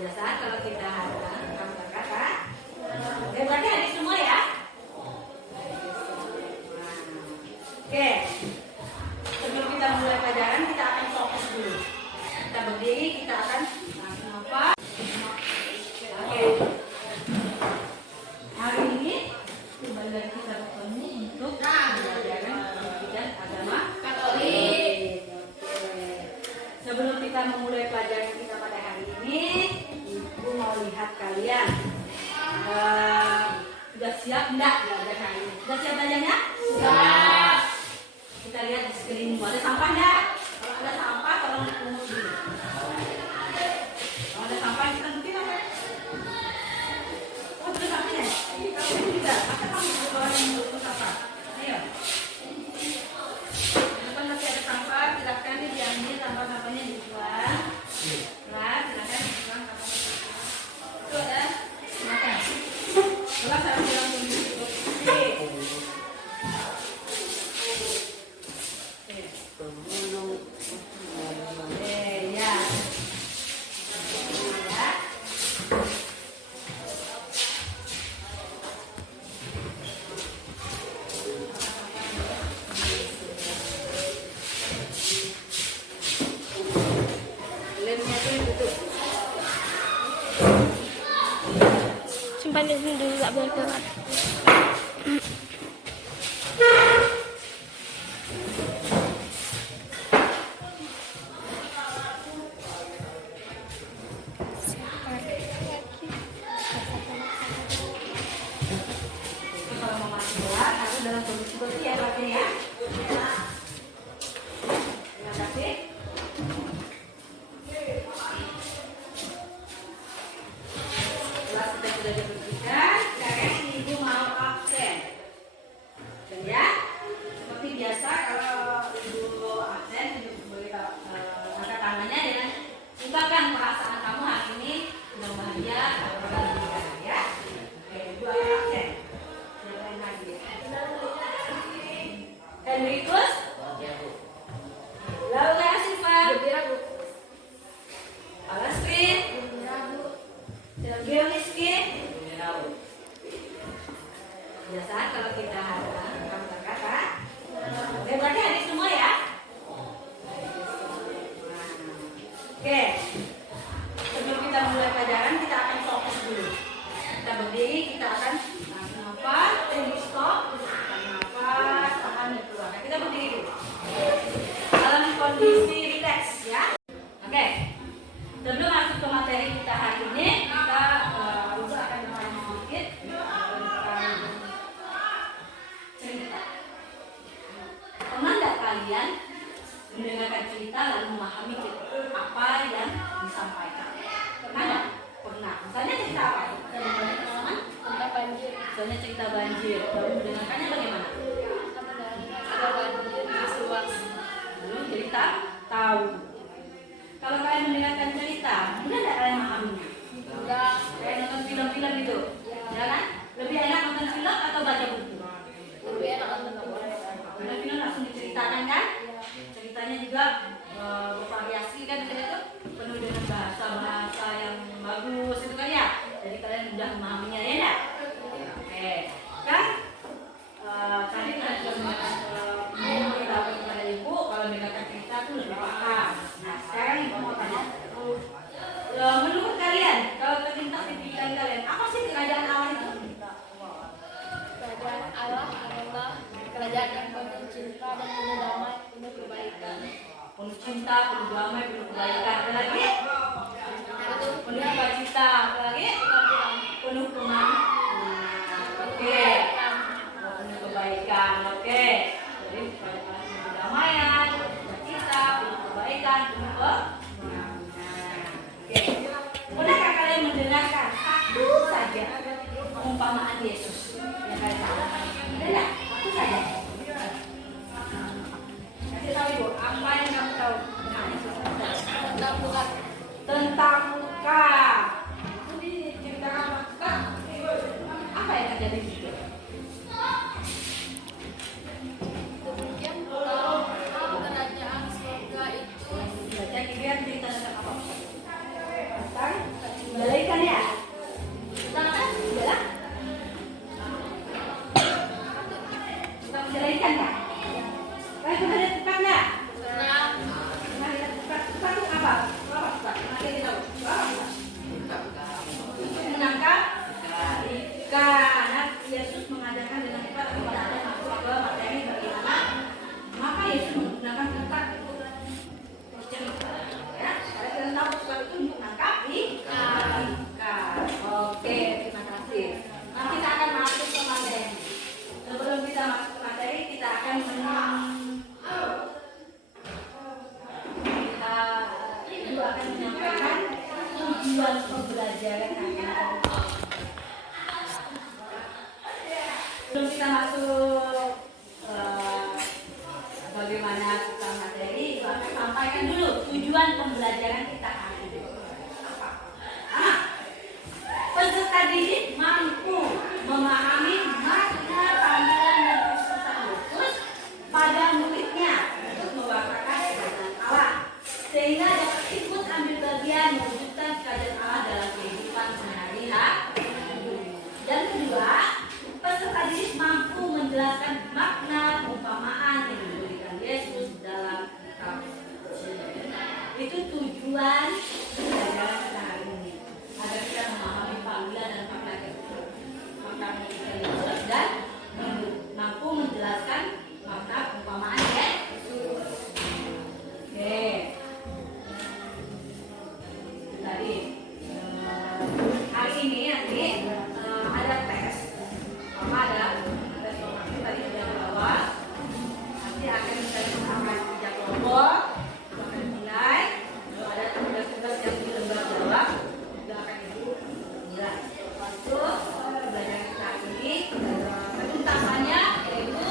Biasa kalau kita hadang kamu kata, oke berarti adik semua ya. Oke, sebelum kita mulai pelajaran kita akan fokus dulu. Kita berdiri, kita akan nafas. Oke, hari ini kembali lagi kita bertemu untuk pelajaran pendidikan agama Katolik. Sebelum kita memulai pelajaran kita pada hari ini, Ibu mau lihat kalian sudah siap enggak belajar hari ini? Sudah siap belajarnya? Siap. Kita lihat di sekelilingmu ada sampah enggak? Kalau ada sampah tolong dipungut dulu. Kalau ada sampah kita mungkin apa? Oh sudah sampahnya? Kamu juga. Maka kamu bawa yang untuk sampah. Ayo. Depan masih ada sampah, silakan diambil sampah-sampahnya dibuang. Nah, silakan dibuang sampahnya. Itu ada makan. Coba saya bilang dulu. Simpan di sini dulu, nggak boleh keluar. Kalau mau masuk kelas harus dalam kondisi bersih ya pakai ya. Terima kasih. Kelas kita sudah dibersihkan. Sekarang Ibu mau absen. Dan ya, seperti biasa kalau Ibu absen, Ibu boleh angkat tangannya dengan ungkapkan perasaan kamu hari ini sedang bahagia atau bahagia ya. Oke, Ibu akan absen. Henrikus, Laura Asifa, Alasrin, Sergio Miskin. Biasa kalau kita hadang kamu berkata, oke berarti adik semua ya. Oke, sebelum kita mulai pelajaran kita akan fokus dulu. Kita berdiri, kita akan nafas, stop, nafas, tahan dan keluar. Kita berdiri dulu. Dalam kondisi rileks ya. Oke. Sebelum masuk ke materi kita hari ini, kita Ibu akan bertanya sedikit tentang cerita. Pernah nggak kalian mendengarkan cerita lalu memahami apa yang disampaikan? Pernah nggak? Pernah. Misalnya cerita apa? Pengalaman? Tentang banjir. Misalnya cerita banjir. Lalu mendengarkannya bagaimana? Ada banjir di Suwas. Lalu cerita tahu. Kalau kalian mendengarkan cerita, mudah nggak kalian memahaminya? Enggak. Kayak nonton film-film gitu, ya kan? Lebih enak nonton pembelajaran hari ini. Sebelum kita masuk bagaimana tentang materi, saya sampaikan dulu tujuan pembelajaran kita hari ini. Apa? Peserta didik mampu memahami makna panggilan dan keputusan Yesus pada muridnya untuk mewartakan kerajaan Allah, sehingga dapat ikut ambil bagian mewujudkan kerajaan Allah dalam kehidupan sehari-hari. Dan kedua, peserta didik mampu menjelaskan makna perumpamaan yang diberikan Yesus dalam kitab. Itu tujuan pembelajaran kita hari ini, agar kita memahami panggilan dan makna Yesus dan mampu menjelaskan makna perumpamaan Yesus. Oke. Tadi hari ini nanti ada tes. Ada tes formatif tadi sudah dibawa. Nanti akan kita akan 3 kelompok. Akan mulai. Lalu ada tugas-tugas yang di lembar jawab juga akan ibu nilai. Masuk pembelajaran kita hari ini. Penuntasannya yaitu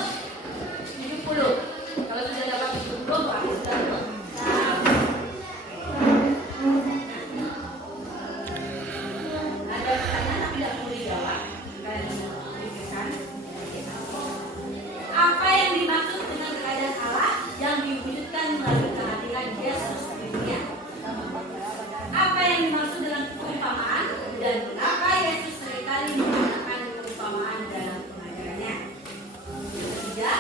70. Kalau sudah dapat 70 berarti sudah tuntas. Ada pertanyaan tapi tidak perlu dijawab. Apa yang dimaksud dengan kerajaan Allah yang diwujudkan melalui kehadiran Yesus di dunia? Apa yang dimaksud dengan perumpamaan dan mengapa Yesus seringkali menggunakan perumpamaan dalam pengajarannya? Ketiga,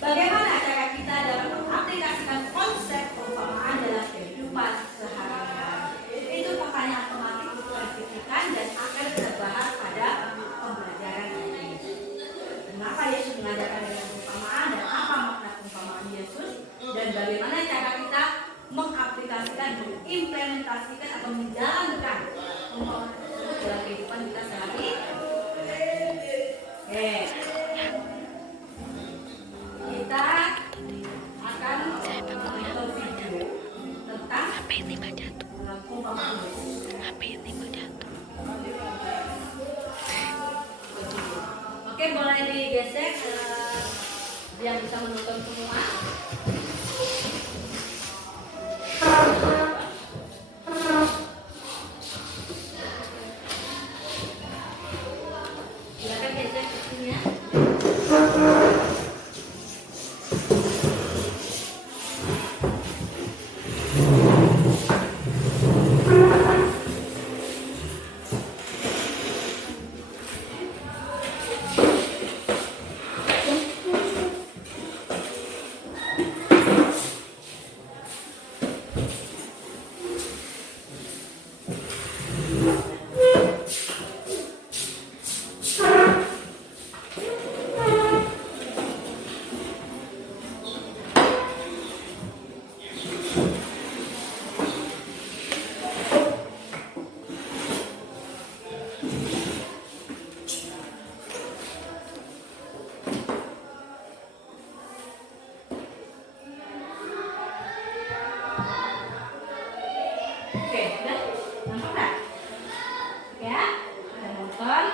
bagaimana cara kita dapat mengaplikasikan konsep perumpamaan dalam kehidupan sehari-hari? Itu pertanyaan otomatis untuk dipikirkan dan akan kita bahas pada pembelajaran ini. Mengapa Yesus mengajarkan dengan perumpamaan dan apa makna perumpamaan Yesus dan bagaimana cara kita mengaplikasikan, mengimplementasikan atau menjalankan perumpamaan tersebut dalam kehidupan kita sehari-hari. Oke. Kita akan menonton video tentang perumpamaan Yesus. Oke, boleh digesek yang bisa menonton semua. Silakan gesek kursinya. Oke, udah? Nampak nggak? Ya, udah nonton.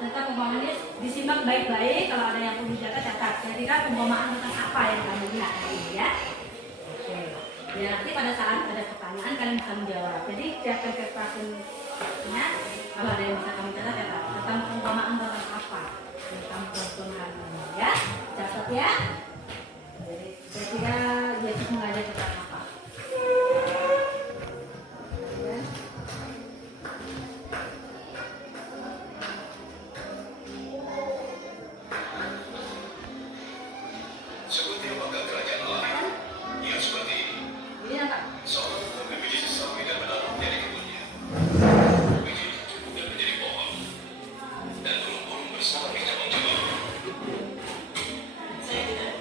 Tentang perumpamaan disimak baik-baik. Kalau ada yang perlu catat. Kira-kira perumpamaan tentang apa yang kamu lihat hari ini ya? Oke. Ya, nanti pada saat ada pertanyaan kalian bisa menjawab. Jadi siapkan kertasnya. Kalau ada yang bisa kamu catat. Tentang perumpamaan tentang apa? Tentang perumpamaan ini ya. Catat ya. Jadi kira-kira Yesus mengajar tentang apa? Seperti apakah kerajaan Allah? Ya seperti ini. Ini apa? Seorang memiliki sesawi dan menanam dari kebunnya. Biji tumbuh dan menjadi pohon. Dan burung-burung bersama di cabang-cabang. Saya tidak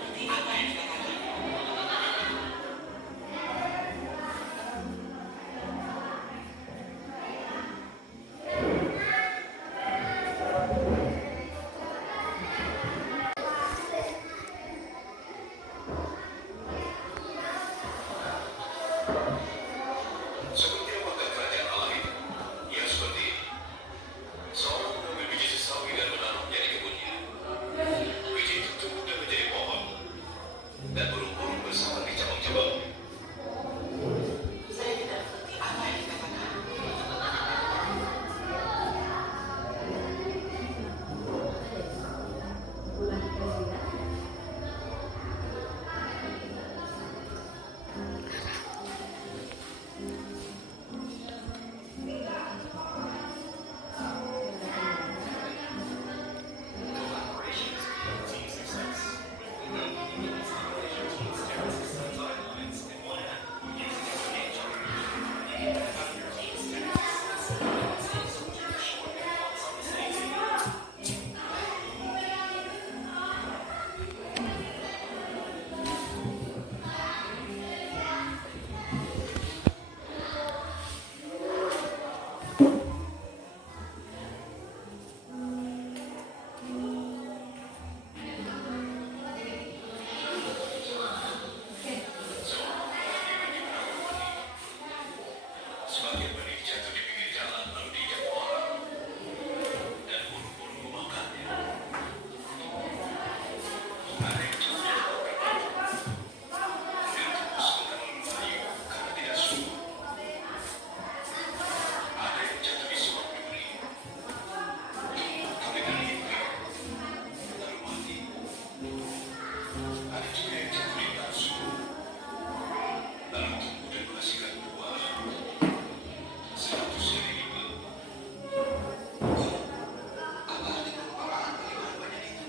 Apa arti perumpamaan bagaimana banyak itu?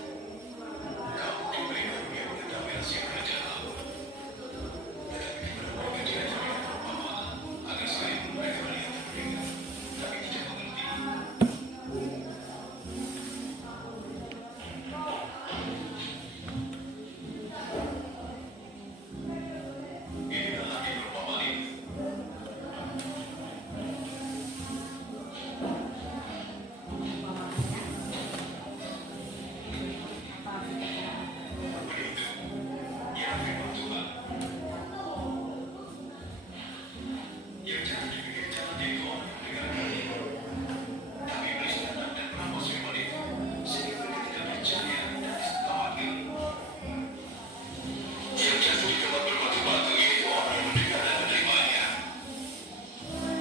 Kamu diberi karunia mengetahui rahasia kerajaan Allah. Tetapi kepada mereka diajarkan perumpamaan agar sekalipun mereka melihat dan mendengar, tapi tidak mengerti. Inilah arti perumpamaan ini. Umpamanya, apa artinya? Begitu, ialah firman Tuhan. Yang jangan dipikir jalan yaitu orang yang mendengarkannya. Tapi iblis datang dan merampas firman itu, sehingga mereka tidak percaya dan tertawakan. Yang jatuh di tempat berbatu-batu yaitu orang yang mendengar dan menerimanya,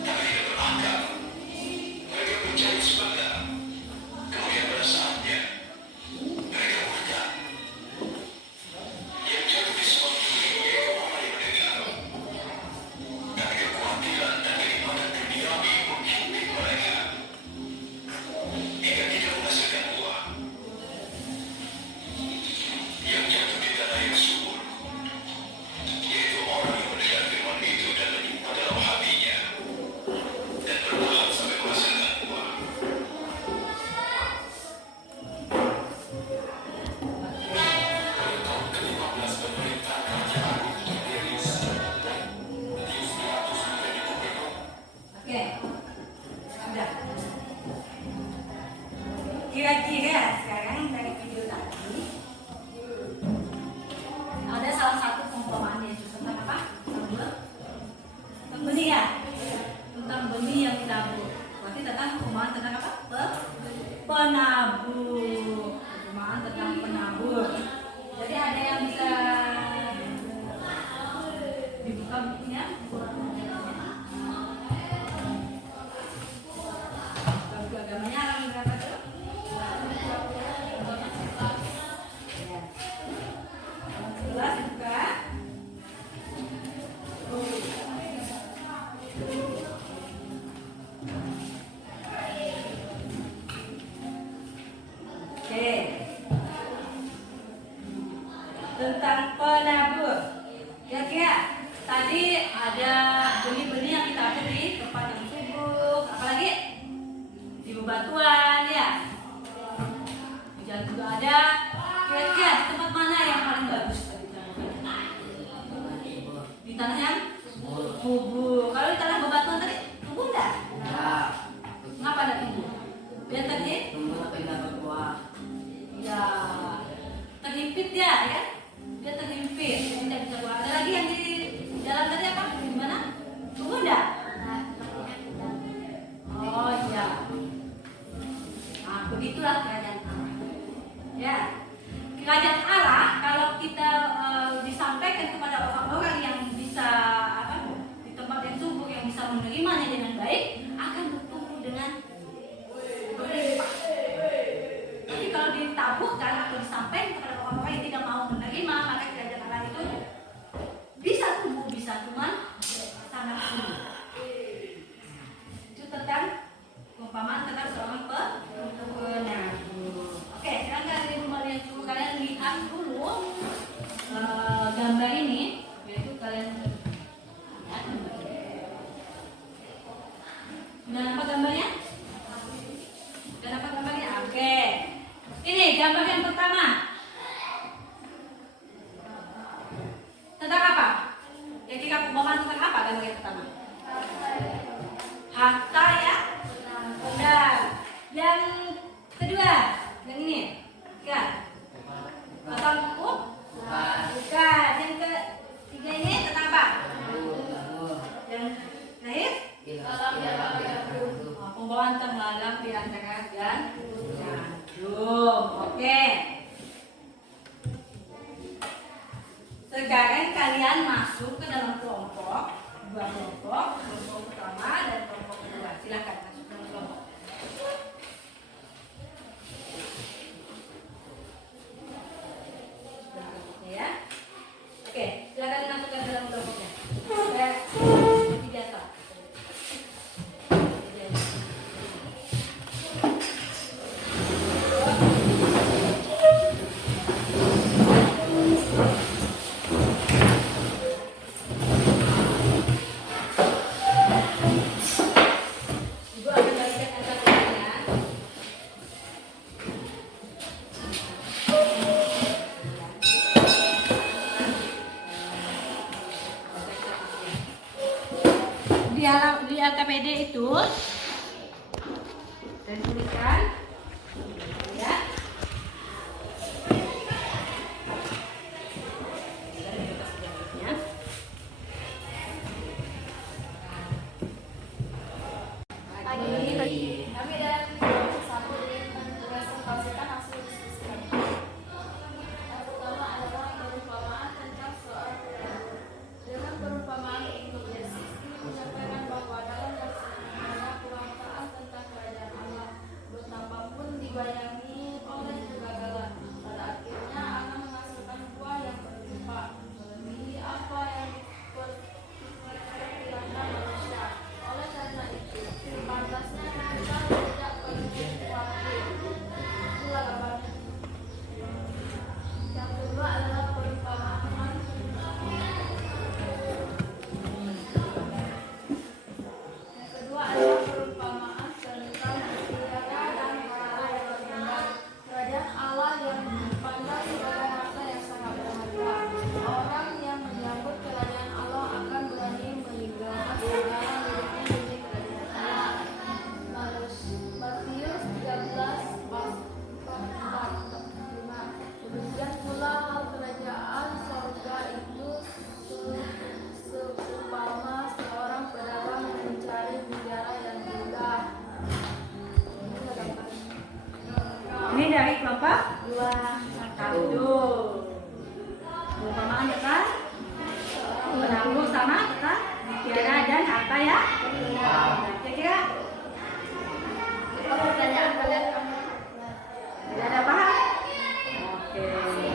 tapi tidak berakal. Mereka mencari sebentar, kemudian pada saatnya mereka murka. Yang jatuh di sebab duri yaitu orang yang mendengar, tapi kekhawatiran dan kenikmatan duniawi menghimpit mereka hingga tidak menghasilkan buah. Yang jatuh di tanah yang subur yaitu orang yang mendengar firman itu dan menyimpan dalam hatinya dan bertahan sampai menghasilkan buah. Pada tahun ke-15 pemerintah Kerajaan Tiberius, Tius Pilatus menjadi gubernur. Oke, sudah. Kira-kira sekarang dari video tadi ada salah satu perumpamaan Yesus tentang apa? Tentang benih ya? Tentang benih yang ditabur. Berarti tentang perumpamaan tentang apa? Penabur. Perumpamaan tentang penabur. Jadi ada yang bisa dibuka bukunya? Buku agamanya halaman berapa tuh? Ya. Halaman 11 dibuka. Oke. Tentang penabur. Kira-kira tadi ada benih-benih yang ditabur di tempat yang subur, apalagi di bebatuan ya. Di jalan juga ada. Kira-kira di tempat mana yang paling bagus tadi ditaburkan? Di tanah yang subur. Kalau di tanah bebatuan tadi subur enggak? Ngapa ada ibu? Biar tadi? Ya, terhimpit ya. Dia terhimpit, tidak bisa keluar. Ada lagi yang di dalam tadi apa? Di mana? Tunggu enggak? Oh iya. Nah, begitulah kerajaan Allah. Ya, kerajaan Allah kalau kita disampaikan kepada orang-orang yang bisa apa? Di tempat yang subur yang bisa menerimanya dengan baik, akan bertumbuh dengan berlimpah. Tapi kalau ditaburkan atau disampaikan kepada orang-orang yang tidak mau menerima, maka kerajaan Allah itu bisa tumbuh, bisa cuman sangat sulit. Itu tentang perumpamaan tentang seorang penabur. Oke, sekarang kalian melihat dulu, kalian lihat dulu gambar ini, yaitu kalian lihat gambar ini. Sudah nampak gambarnya? Sudah nampak gambarnya? Oke. Ini gambar yang pertama. Tentang apa? Kira-kira perumpamaan tentang apa gambar yang pertama? Harta ya? Benar. Yang kedua, yang ini. Ya. Batang buku? Bukan. Yang ketiga ini tentang apa? Yang terakhir? Pembawaan tenggelam di antara jantung. Oke. Sekarang kalian masuk ke dalam kelompok, dua kelompok pertama dan kelompok kedua. Silakan masuk ke dalam kelompok. Ya. Oke, silakan masuk ke dalam kelompoknya. Jadi biasa. itu dan tuliskan ya. Kami dan satu tugas kapasitas hasil diskusikan. Yang pertama adalah perumpamaan tentang soal perilaku. Dengan perumpamaan ini, Yesus menyampaikan bahwa dalam banyak perumpamaan tentang kerajaan Allah, betapapun dibayangi oleh kegagalan, pada akhirnya akan menghasilkan buah yang berlimpah, melebihi apa yang diperkirakan manusia. Oleh karena itu, pantasnya kita tidak perlu khawatir. Itulah gambarnya. Yang kedua adalah perumpamaan. Yang kedua adalah perumpamaan tentang mutiara dan pearl yang berlimpah. Kerajaan Allah yang dipandang sebagai harta yang sangat berharga. Orang yang menyambut kerajaan Allah akan berani meninggalkan segala miliknya demi kerajaan Allah. Matius 13 pas 45. Demikian pula hal kerajaan sorga itu seumpama seorang pedagang mencari mutiara yang indah. Inilah gambarnya. Ini dari kelompok Dua. 1. Perumpamaan ya kan? Penangguh sama kata mutiara dan apa ya? Kira-kira Pertanyaan kalian kamu. tidak ada paham? Oke.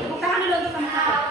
Tepuk tangan dulu untuk teman-teman.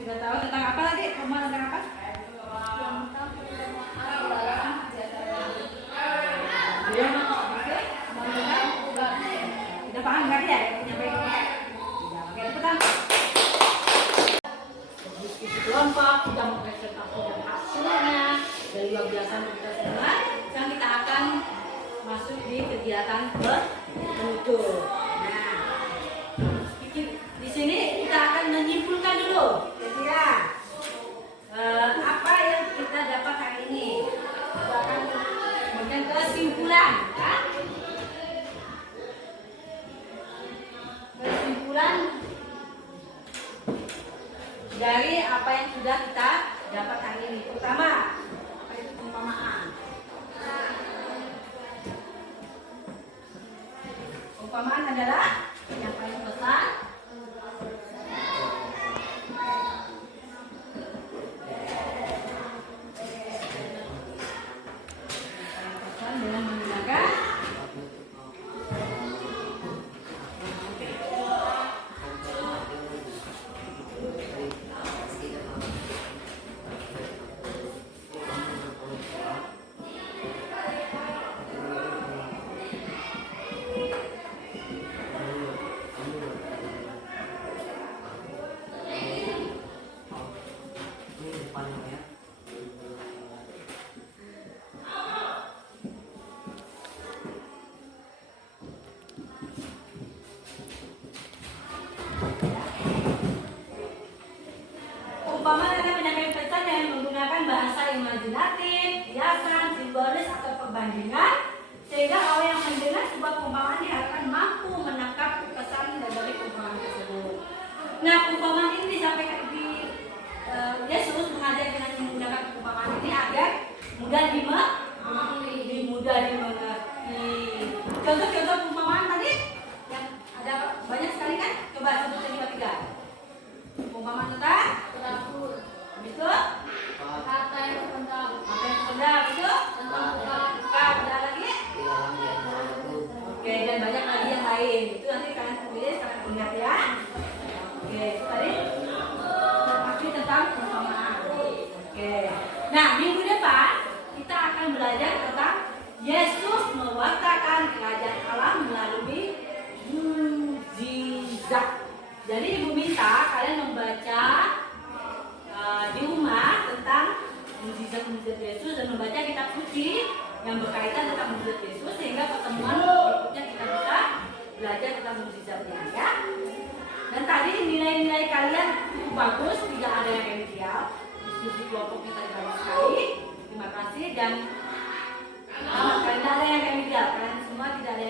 Sudah tahu tentang apa lagi? Perumpamaan tentang apa? Dia mau oke? Mau dengar? Sudah paham nggak dia? Menyampaikan. Oke, tepuk tangan. Diskusi kelompok sudah mempresentasikan hasilnya dari kebiasaan kita semua. Sekarang kita akan masuk di kegiatan penutup. Nah, di sini kita akan menyimpulkan dulu. Kira-kira apa yang kita dapat hari ini? Kita akan memberikan kesimpulan, ya? Kesimpulan dari apa yang sudah kita dapat hari ini. Pertama, apa itu perumpamaan? Perumpamaan adalah yang paling besar. Dengan menggunakan umpama Anda menyampaikan pesan yang menggunakan bahasa imajinatif, hiasan, simbolis atau perbandingan, sehingga orang yang mendengar sebuah perumpamaan diharapkan mampu menangkap pesan dari perumpamaan tersebut. Nah, perumpamaan ini disampaikan di Yesus mengajar dengan menggunakan perumpamaan ini agar mudah dimengerti. Contoh-contoh perumpamaan tadi yang ada banyak sekali kan? Coba sebutkan 2, 3. Perumpamaan tentang Dapur. itu Kata yang terpendam. itu Tentang buka. ada lagi. Oke, dan banyak lagi yang lain. Itu nanti kalian tulis, kalian ingat ya. Oke, tadi pasti tentang perumpamaan. Oke. Nah, minggu depan kita akan belajar tentang Yesus mewartakan kerajaan Allah melalui mukjizat. Jadi Ibu minta kalian membaca di rumah tentang mukjizat-mukjizat Yesus dan membaca kitab suci yang berkaitan tentang mukjizat Yesus sehingga pertemuan berikutnya kita bisa belajar tentang mukjizatnya ya. Dan tadi nilai-nilai kalian cukup bagus, tidak ada yang remedial. Diskusi kelompoknya tadi bagus sekali. Terima kasih dan selamat kalian tidak ada yang remedial. Kalian semua tidak ada yang